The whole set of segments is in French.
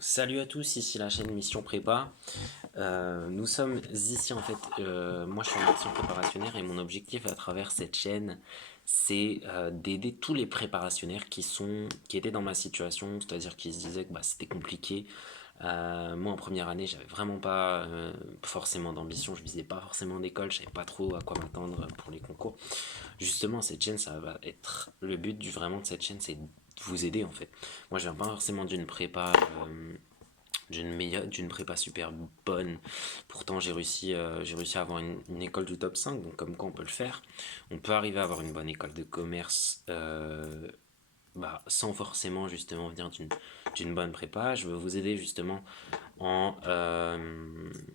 Salut à tous, ici la chaîne Mission Prépa. Nous sommes ici en fait, moi je suis en mission préparationnaire et mon objectif à travers cette chaîne, c'est d'aider tous les préparationnaires qui étaient dans ma situation, c'est-à-dire qui se disaient que c'était compliqué. Moi en première année, j'avais vraiment pas forcément d'ambition, je visais pas forcément d'école, je savais pas trop à quoi m'attendre pour les concours. Justement, cette chaîne, ça va être le but vraiment de cette chaîne, c'est de vous aider en fait. Moi, je viens pas forcément d'une prépa. D'une prépa super bonne. Pourtant, j'ai réussi à avoir une école du top 5, donc comme quoi on peut le faire. On peut arriver à avoir une bonne école de commerce sans forcément justement venir d'une bonne prépa. Je veux vous aider justement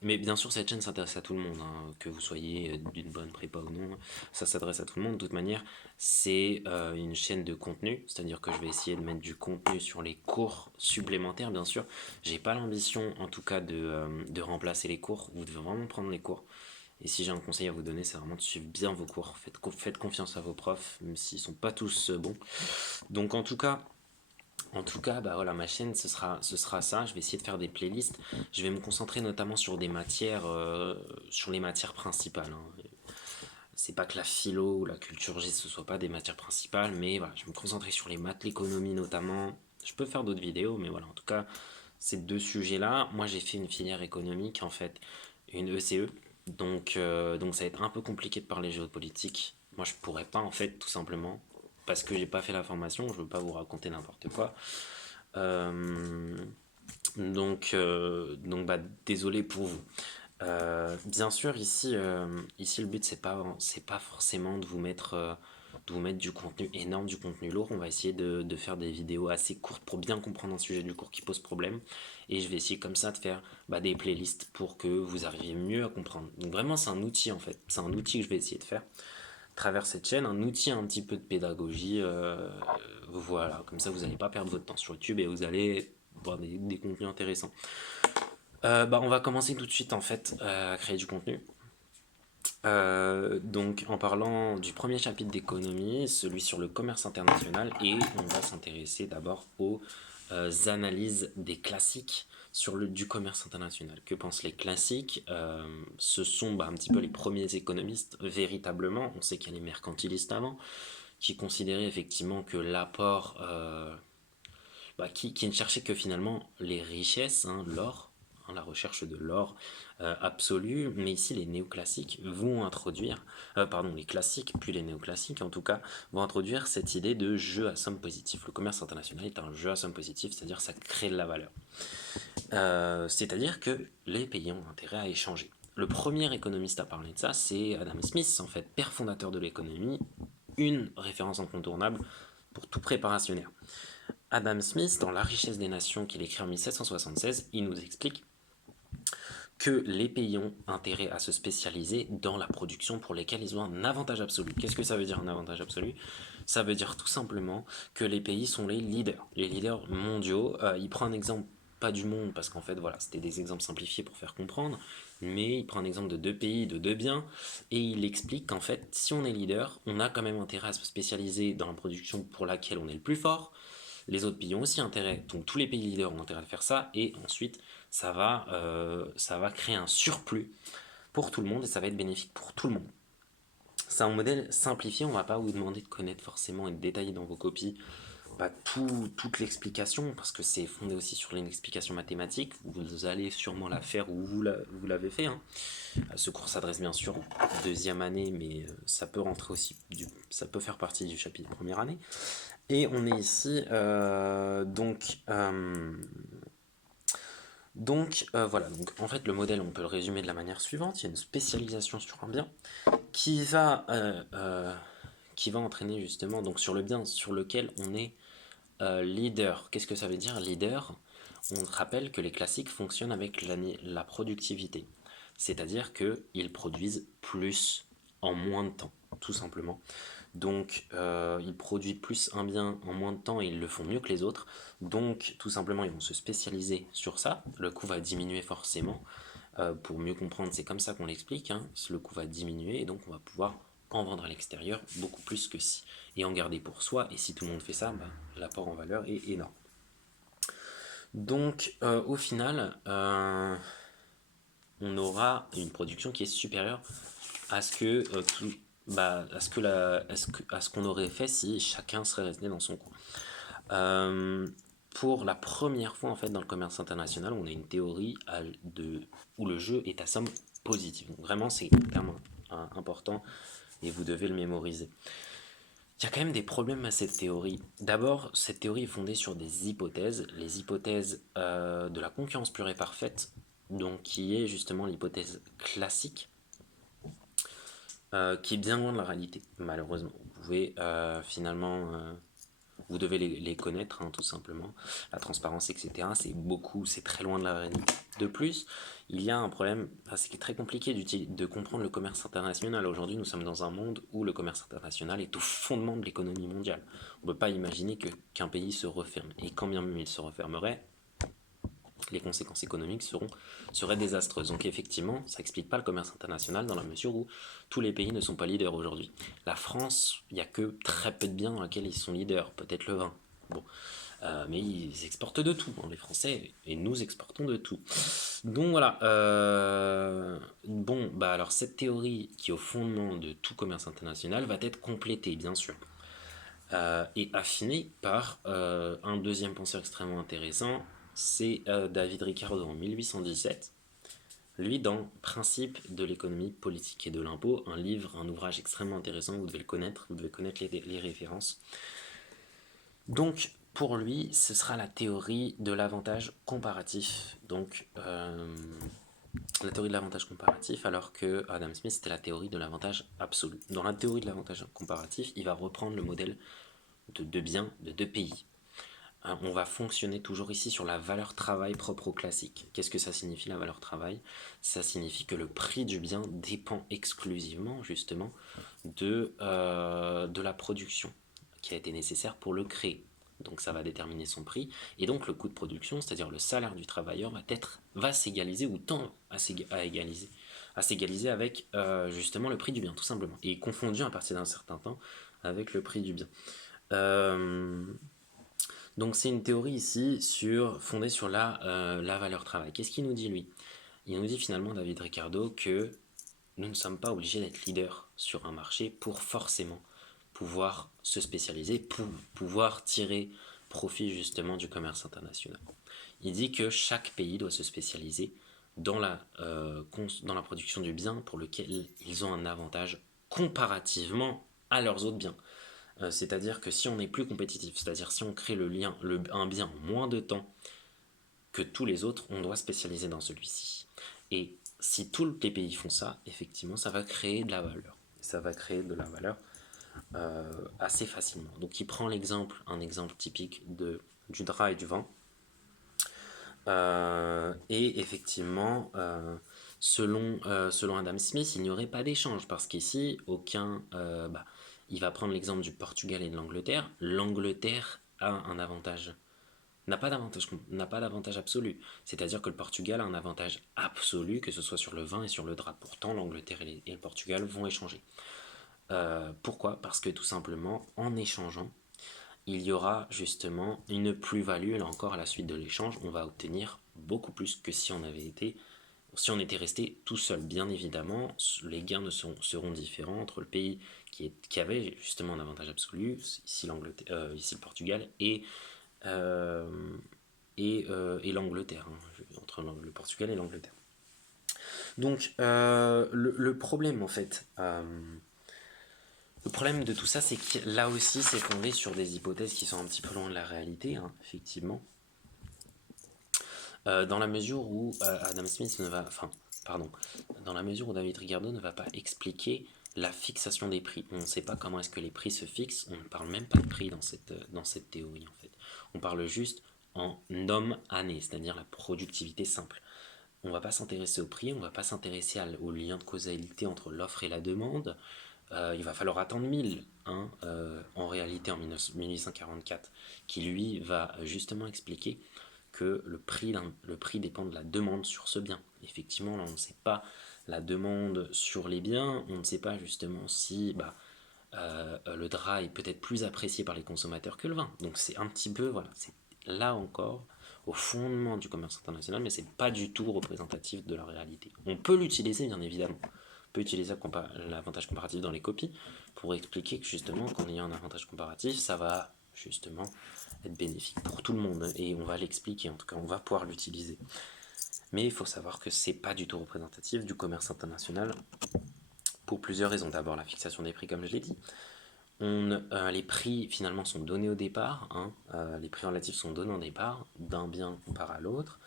mais bien sûr, cette chaîne s'intéresse à tout le monde, hein, que vous soyez d'une bonne prépa ou non, ça s'adresse à tout le monde. De toute manière, c'est une chaîne de contenu, c'est-à-dire que je vais essayer de mettre du contenu sur les cours supplémentaires, bien sûr. J'ai pas l'ambition, en tout cas, de remplacer les cours. Vous devez vraiment prendre les cours. Et si j'ai un conseil à vous donner, c'est vraiment de suivre bien vos cours. Faites confiance à vos profs, même s'ils sont pas tous bons. Donc, en tout cas, bah voilà, ma chaîne, ce sera ça. Je vais essayer de faire des playlists. Je vais me concentrer notamment sur des matières, sur les matières principales, hein. C'est pas que la philo ou la culture G, ce soit pas des matières principales, mais voilà, je vais me concentrer sur les maths, l'économie notamment. Je peux faire d'autres vidéos, mais voilà, en tout cas, ces deux sujets-là. Moi, j'ai fait une filière économique, en fait, une ECE. Donc ça va être un peu compliqué de parler géopolitique. Moi, je pourrais pas, en fait, tout simplement, parce que j'ai pas fait la formation. Je veux pas vous raconter n'importe quoi. Euh, donc, désolé pour vous. Bien sûr, ici le but c'est pas forcément de vous mettre du contenu énorme, du contenu lourd. On va essayer de faire des vidéos assez courtes pour bien comprendre un sujet du cours qui pose problème. Et je vais essayer comme ça de faire des playlists pour que vous arriviez mieux à comprendre. Donc vraiment, c'est un outil en fait. C'est un outil que je vais essayer de faire à travers cette chaîne, un outil un petit peu de pédagogie. Voilà, comme ça vous n'allez pas perdre votre temps sur YouTube et vous allez voir des contenus intéressants. On va commencer tout de suite en fait à créer du contenu. Donc en parlant du premier chapitre d'économie, celui sur le commerce international, et on va s'intéresser d'abord aux analyses des classiques du commerce international. Que pensent les classiques? Ce sont un petit peu les premiers économistes véritablement. On sait qu'il y a les mercantilistes avant, qui considéraient effectivement que l'apport, qui ne cherchait que finalement les richesses, hein, l'or, hein, la recherche de l'or absolu. Mais ici, les néoclassiques vont introduire, pardon, les classiques, puis les néoclassiques en tout cas, vont introduire cette idée de jeu à somme positive. Le commerce international est un jeu à somme positive, c'est-à-dire ça crée de la valeur. C'est-à-dire que les pays ont intérêt à échanger. Le premier économiste à parler de ça, c'est Adam Smith, en fait, père fondateur de l'économie, une référence incontournable pour tout préparationnaire. Adam Smith, dans La richesse des nations qu'il écrit en 1776, il nous explique que les pays ont intérêt à se spécialiser dans la production pour lesquelles ils ont un avantage absolu. Qu'est-ce que ça veut dire un avantage absolu? Ça veut dire tout simplement que les pays sont les leaders mondiaux. Il prend un exemple, pas du monde, parce qu'en fait, voilà, c'était des exemples simplifiés pour faire comprendre, mais il prend un exemple de deux pays, de deux biens, et il explique qu'en fait, si on est leader, on a quand même intérêt à se spécialiser dans la production pour laquelle on est le plus fort. Les autres pays ont aussi intérêt, donc tous les pays leaders ont intérêt à faire ça, et ensuite ça va créer un surplus pour tout le monde et ça va être bénéfique pour tout le monde. C'est un modèle simplifié, on ne va pas vous demander de connaître forcément et de détailler dans vos copies toute l'explication, parce que c'est fondé aussi sur une explication mathématique. Vous allez sûrement la faire ou vous l'avez fait, hein. Ce cours s'adresse bien sûr aux deuxième année, mais ça peut rentrer aussi, ça peut faire partie du chapitre première année. Et on est ici, voilà, donc en fait le modèle on peut le résumer de la manière suivante, il y a une spécialisation sur un bien qui va, euh, euh, qui va entraîner justement donc sur le bien sur lequel on est leader. Qu'est-ce que ça veut dire leader? On rappelle que les classiques fonctionnent avec la productivité, c'est-à-dire qu'ils produisent plus en moins de temps, tout simplement. Donc, ils produisent plus un bien en moins de temps et ils le font mieux que les autres. Donc, tout simplement, ils vont se spécialiser sur ça. Le coût va diminuer forcément. Pour mieux comprendre, c'est comme ça qu'on l'explique, hein. Le coût va diminuer et donc on va pouvoir en vendre à l'extérieur beaucoup plus que si. Et en garder pour soi. Et si tout le monde fait ça, l'apport en valeur est énorme. Donc, au final, on aura une production qui est supérieure à ce que à ce que à ce qu'on aurait fait si chacun serait resté dans son coin. Euh, pour la première fois en fait dans le commerce international, on a une théorie où le jeu est à somme positive. Donc vraiment, c'est un terme important et vous devez le mémoriser. Il y a quand même des problèmes à cette théorie. D'abord, cette théorie est fondée sur des hypothèses, les hypothèses de la concurrence pure et parfaite, donc qui est justement l'hypothèse classique, qui est bien loin de la réalité, malheureusement. Vous pouvez vous devez les connaître, hein, tout simplement. La transparence, etc. C'est très loin de la réalité. De plus, il y a un problème, c'est très compliqué de comprendre le commerce international. Aujourd'hui, nous sommes dans un monde où le commerce international est au fondement de l'économie mondiale. On ne peut pas imaginer qu'un pays se referme. Et quand bien même il se refermerait, les conséquences économiques seraient désastreuses. Donc effectivement, ça n'explique pas le commerce international dans la mesure où tous les pays ne sont pas leaders aujourd'hui. La France, il n'y a que très peu de biens dans lesquels ils sont leaders, peut-être le vin. Bon. Mais ils exportent de tout, hein, les Français, et nous exportons de tout. Donc voilà. Bon, bah alors cette théorie qui est au fondement de tout commerce international va être complétée, bien sûr, et affiné par un deuxième penseur extrêmement intéressant, c'est David Ricardo en 1817. Lui, dans Principe de l'économie politique et de l'impôt, un ouvrage extrêmement intéressant, vous devez le connaître, vous devez connaître les références. Donc, pour lui, ce sera la théorie de l'avantage comparatif. Donc, la théorie de l'avantage comparatif, alors que Adam Smith, c'était la théorie de l'avantage absolu. Dans la théorie de l'avantage comparatif, il va reprendre le modèle de deux biens, de deux pays. On va fonctionner toujours ici sur la valeur travail propre au classique. Qu'est-ce que ça signifie la valeur travail? Ça signifie que le prix du bien dépend exclusivement justement de la production qui a été nécessaire pour le créer. Donc ça va déterminer son prix. Et donc le coût de production, c'est-à-dire le salaire du travailleur, va s'égaliser ou tend à s'égaliser avec justement le prix du bien, tout simplement. Et confondu à partir d'un certain temps avec le prix du bien. Euh, donc c'est une théorie ici fondée sur la valeur travail. Qu'est-ce qu'il nous dit lui? Il nous dit finalement, David Ricardo, que nous ne sommes pas obligés d'être leaders sur un marché pour forcément pouvoir se spécialiser, pour pouvoir tirer profit justement du commerce international. Il dit que chaque pays doit se spécialiser dans la production du bien pour lequel ils ont un avantage comparativement à leurs autres biens. C'est-à-dire que si on est plus compétitif, c'est-à-dire si on crée un bien en moins de temps que tous les autres, on doit spécialiser dans celui-ci. Et si tous les pays font ça, effectivement, ça va créer de la valeur. Ça va créer de la valeur assez facilement. Donc il prend un exemple typique du drap et du vin. Et effectivement, selon Adam Smith, il n'y aurait pas d'échange parce qu'ici, il va prendre l'exemple du Portugal et de l'Angleterre. L'Angleterre a un avantage, n'a pas d'avantage absolu. C'est-à-dire que le Portugal a un avantage absolu, que ce soit sur le vin et sur le drap. Pourtant, l'Angleterre et le Portugal vont échanger. Pourquoi? Parce que tout simplement, en échangeant, il y aura justement une plus-value. Là encore, à la suite de l'échange, on va obtenir beaucoup plus que si on était resté tout seul. Bien évidemment, les gains seront différents entre le pays qui avait justement un avantage absolu, ici le Portugal, euh, et l'Angleterre, hein, entre le Portugal et l'Angleterre. Donc, le problème en fait. Le problème de tout ça, c'est que là aussi, c'est fondé sur des hypothèses qui sont un petit peu loin de la réalité, hein, effectivement. Dans la mesure où Adam Smith ne va, enfin, pardon, dans la mesure où David Ricardo ne va pas expliquer la fixation des prix. On ne sait pas comment est-ce que les prix se fixent. On ne parle même pas de prix dans cette théorie en fait. On parle juste en homme-année, c'est-à-dire la productivité simple. On ne va pas s'intéresser au prix, on ne va pas s'intéresser au lien de causalité entre l'offre et la demande. Il va falloir attendre 1000, hein, en réalité en 1844, qui lui va justement expliquer que le prix dépend de la demande sur ce bien. Effectivement, là, on ne sait pas la demande sur les biens, on ne sait pas justement si le drap est peut-être plus apprécié par les consommateurs que le vin. Donc c'est un petit peu, voilà, c'est là encore au fondement du commerce international, mais c'est pas du tout représentatif de la réalité. On peut l'utiliser, bien évidemment. On peut utiliser l'avantage comparatif dans les copies pour expliquer que justement, qu'en ayant un avantage comparatif, ça va justement être bénéfique pour tout le monde. Et on va l'expliquer, en tout cas, on va pouvoir l'utiliser. Mais il faut savoir que c'est pas du tout représentatif du commerce international pour plusieurs raisons. D'abord, la fixation des prix, comme je l'ai dit. Les prix finalement sont donnés au départ, hein. Les prix relatifs sont donnés au départ d'un bien comparé à l'autre.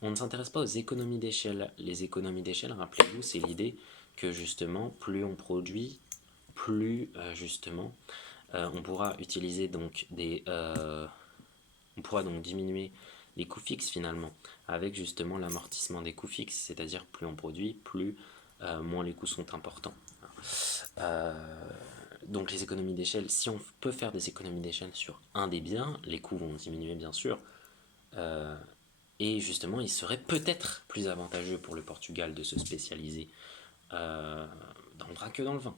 On ne s'intéresse pas aux économies d'échelle. Les économies d'échelle, rappelez-vous, c'est l'idée que justement, plus on produit, plus justement, on pourra utiliser donc on pourra donc diminuer les coûts fixes finalement, avec justement l'amortissement des coûts fixes, c'est-à-dire plus on produit, plus moins les coûts sont importants. Euh, donc les économies d'échelle, si on peut faire des économies d'échelle sur un des biens, les coûts vont diminuer bien sûr. Et justement, il serait peut-être plus avantageux pour le Portugal de se spécialiser dans le drap que dans le vin.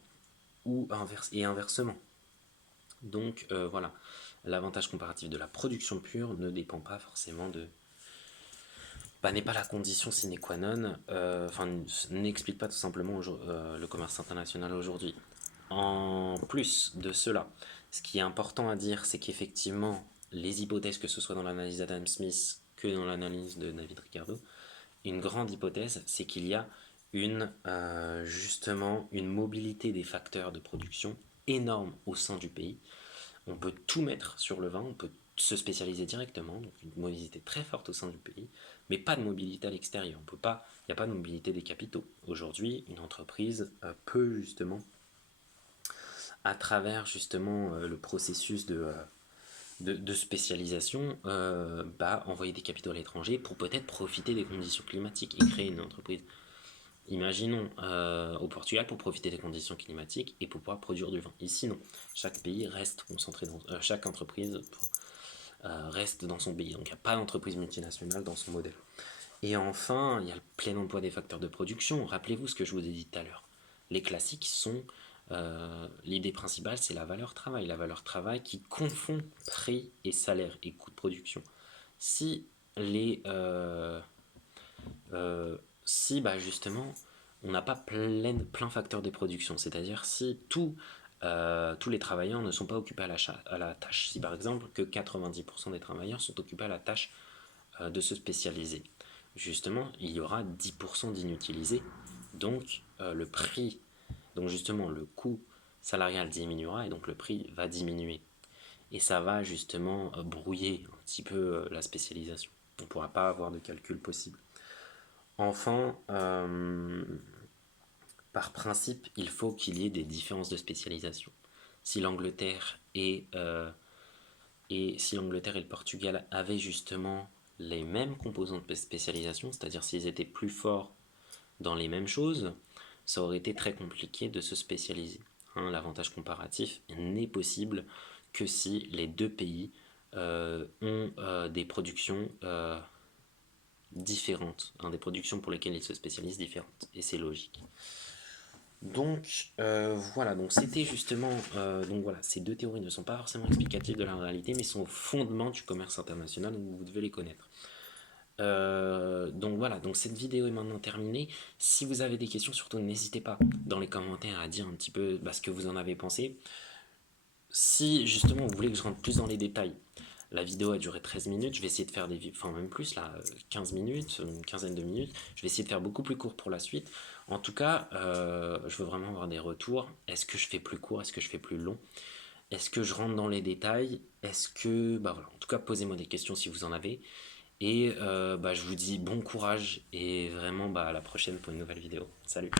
Et inversement. Donc voilà, l'avantage comparatif de la production pure ne dépend pas forcément n'est pas la condition sine qua non, n'explique pas tout simplement le commerce international aujourd'hui. En plus de cela, ce qui est important à dire, c'est qu'effectivement, les hypothèses, que ce soit dans l'analyse d'Adam Smith que dans l'analyse de David Ricardo, une grande hypothèse, c'est qu'il y a justement une mobilité des facteurs de production énorme au sein du pays. On peut tout mettre sur le vin, on peut se spécialiser directement, donc une mobilité très forte au sein du pays, mais pas de mobilité à l'extérieur. Il n'y a pas de mobilité des capitaux. Aujourd'hui, une entreprise peut justement, à travers justement le processus de spécialisation, envoyer des capitaux à l'étranger pour peut-être profiter des conditions climatiques et créer une entreprise. Imaginons au Portugal pour profiter des conditions climatiques et pour pouvoir produire du vin. Ici, non. Chaque pays reste concentré dans. Chaque entreprise reste dans son pays. Donc, il n'y a pas d'entreprise multinationale dans son modèle. Et enfin, il y a le plein emploi des facteurs de production. Rappelez-vous ce que je vous ai dit tout à l'heure. Les classiques sont. L'idée principale, c'est la valeur travail. La valeur travail qui confond prix et salaire et coût de production. Si les. Si justement on n'a pas plein facteurs de production, c'est-à-dire si tous les travailleurs ne sont pas occupés à la tâche, si par exemple que 90% des travailleurs sont occupés à la tâche de se spécialiser, justement il y aura 10% d'inutilisés, donc le prix, donc justement le coût salarial diminuera et donc le prix va diminuer. Et ça va justement brouiller un petit peu la spécialisation. On ne pourra pas avoir de calcul possible. Enfin, par principe, il faut qu'il y ait des différences de spécialisation. Si l'Angleterre si l'Angleterre et le Portugal avaient justement les mêmes composantes de spécialisation, c'est-à-dire s'ils étaient plus forts dans les mêmes choses, ça aurait été très compliqué de se spécialiser. L'avantage comparatif n'est possible que si les deux pays ont des productions différentes, des productions pour lesquelles ils se spécialisent différentes, et c'est logique. Donc voilà, donc c'était justement, donc voilà, ces deux théories ne sont pas forcément explicatives de la réalité, mais sont au fondement du commerce international, donc vous devez les connaître. Donc voilà, donc cette vidéo est maintenant terminée. Si vous avez des questions, surtout n'hésitez pas dans les commentaires à dire un petit peu ce que vous en avez pensé. Si justement vous voulez que je rentre plus dans les détails, la vidéo a duré 13 minutes, je vais essayer de faire même plus là, 15 minutes, une quinzaine de minutes. Je vais essayer de faire beaucoup plus court pour la suite. En tout cas, je veux vraiment avoir des retours. Est-ce que je fais plus court? Est-ce que je fais plus long? Est-ce que je rentre dans les détails? Est-ce que... voilà. En tout cas, posez-moi des questions si vous en avez. Et je vous dis bon courage et vraiment à la prochaine pour une nouvelle vidéo. Salut!